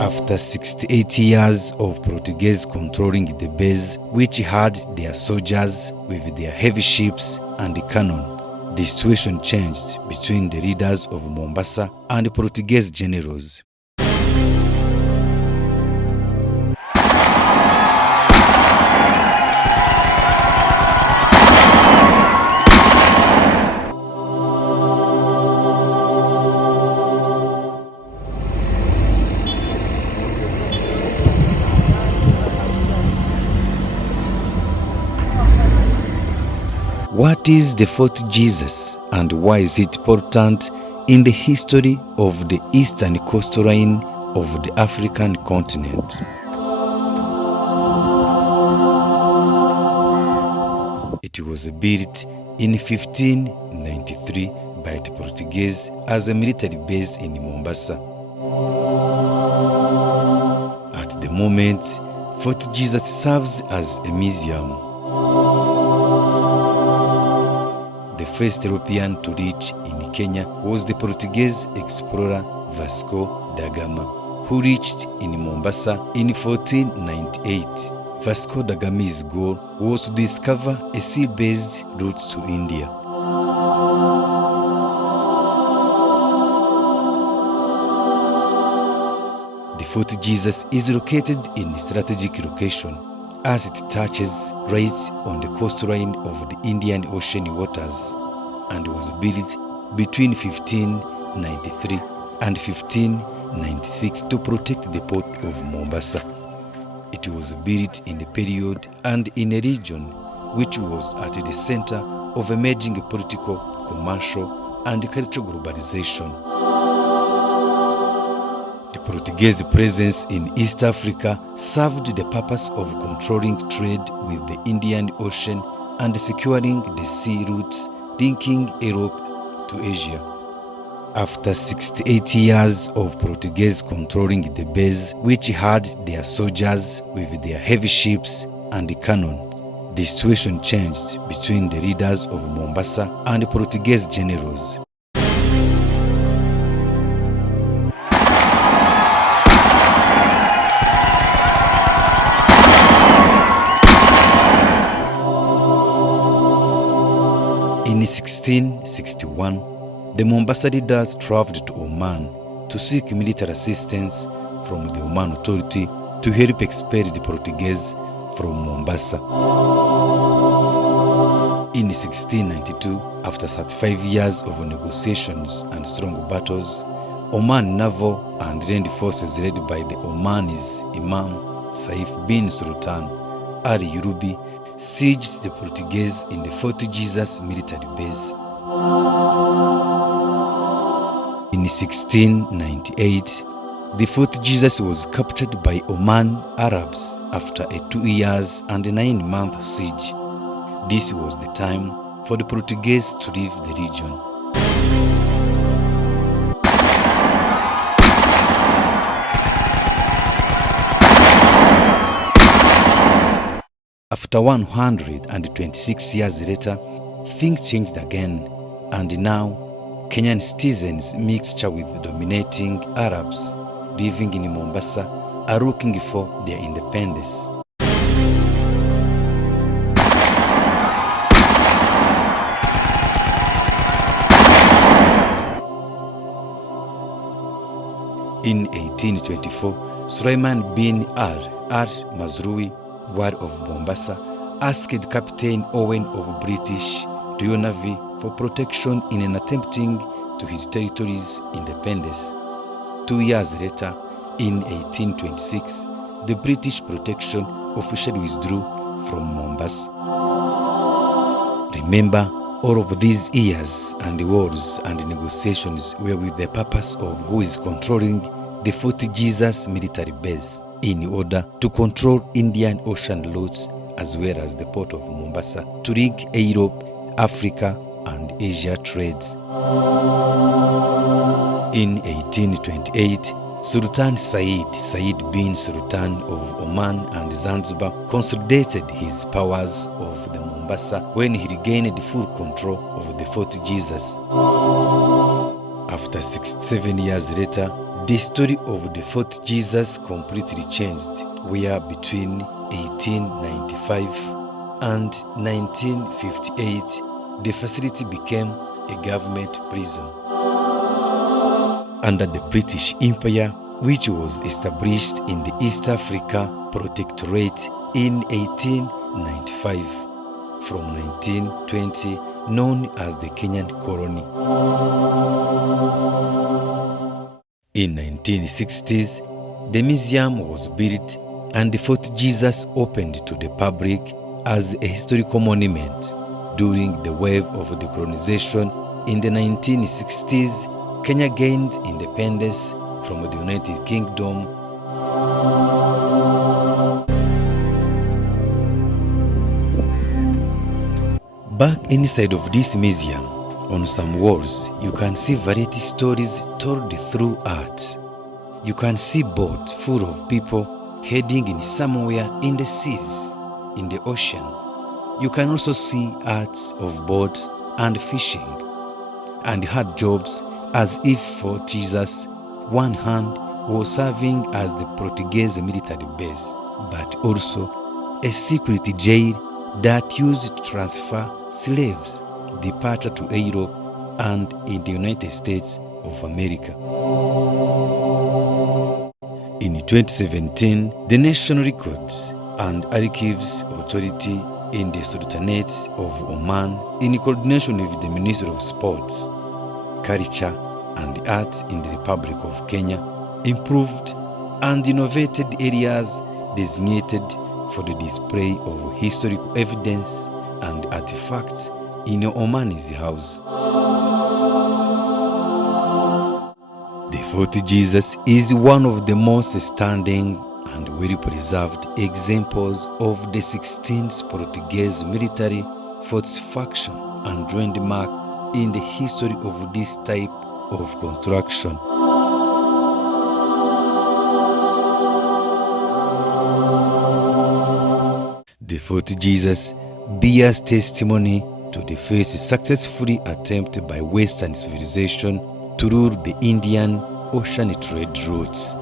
After 68 years of Portuguese controlling the base, which had their soldiers with their heavy ships and cannon, the situation changed between the leaders of Mombasa and Portuguese generals. What is the Fort Jesus and why is it important in the history of the eastern coastline of the African continent? It was built in 1593 by the Portuguese as a military base in Mombasa. At the moment, Fort Jesus serves as a museum. The first European to reach in Kenya was the Portuguese explorer Vasco da Gama, who reached in Mombasa in 1498. Vasco da Gama's goal was to discover a sea-based route to India. The Fort Jesus is located in a strategic location as it touches right on the coastline of the Indian Ocean waters and was built between 1593 and 1596 to protect the port of Mombasa. It was built in the period and in a region which was at the center of emerging political, commercial, and cultural globalization. The Portuguese presence in East Africa served the purpose of controlling trade with the Indian Ocean and securing the sea routes linking Europe to Asia. After 68 years of Portuguese controlling the base, which had their soldiers with their heavy ships and cannon, the situation changed between the leaders of Mombasa and the Portuguese generals. In 1661, the Mombasa leaders traveled to Oman to seek military assistance from the Oman authority to help expel the Portuguese from Mombasa. In 1692, after 35 years of negotiations and strong battles, Oman naval and land forces led by the Omanis Imam Saif bin Sultan Ali Yurubi sieged the Portuguese in the Fort Jesus military base. In 1698, the Fort Jesus was captured by Oman Arabs after a 2 years and 9 month siege. This was the time for the Portuguese to leave the region. After 126 years later, things changed again, and now Kenyan citizens mixture with dominating Arabs living in Mombasa are looking for their independence. In 1824, Sulaiman bin al-Mazrui, Ward of Mombasa, asked Captain Owen of British Royal Navy for protection in attempting to his territory's independence. 2 years later, in 1826, the British protection officially withdrew from Mombasa. Remember, all of these years and wars and negotiations were with the purpose of who is controlling the Fort Jesus military base in order to control Indian Ocean routes as well as the port of Mombasa to link Europe, Africa, and Asia trades. In 1828, Sultan Said bin Sultan of Oman and Zanzibar consolidated his powers of the Mombasa when he regained full control of the Fort Jesus. After 67 years later, The story of the Fort Jesus completely changed, where between 1895 and 1958, the facility became a government prison. Under the British Empire, which was established in the East Africa Protectorate in 1895, from 1920, known as the Kenyan colony. In 1960s, the museum was built and the Fort Jesus opened to the public as a historical monument. During the wave of decolonization in the 1960s, Kenya gained independence from the United Kingdom. Back inside of this museum, on some walls, you can see variety stories told through art. You can see boats full of people heading in somewhere in the seas, in the ocean. You can also see arts of boats and fishing, and hard jobs as if Fort Jesus, one hand was serving as the Portuguese military base, but also a security jail that used to transfer slaves departed to Europe and in the United States of America. In 2017, the National Records and Archives Authority in the Sultanate of Oman, in coordination with the Ministry of Sports, Culture and Arts in the Republic of Kenya, improved and innovated areas designated for the display of historical evidence and artifacts in Omani's house. The Fort Jesus is one of the most standing and well-preserved examples of the 16th Portuguese military fortification and landmark in the history of this type of construction. The Fort Jesus bears testimony to the first successful attempt by Western civilization to rule the Indian Ocean trade routes.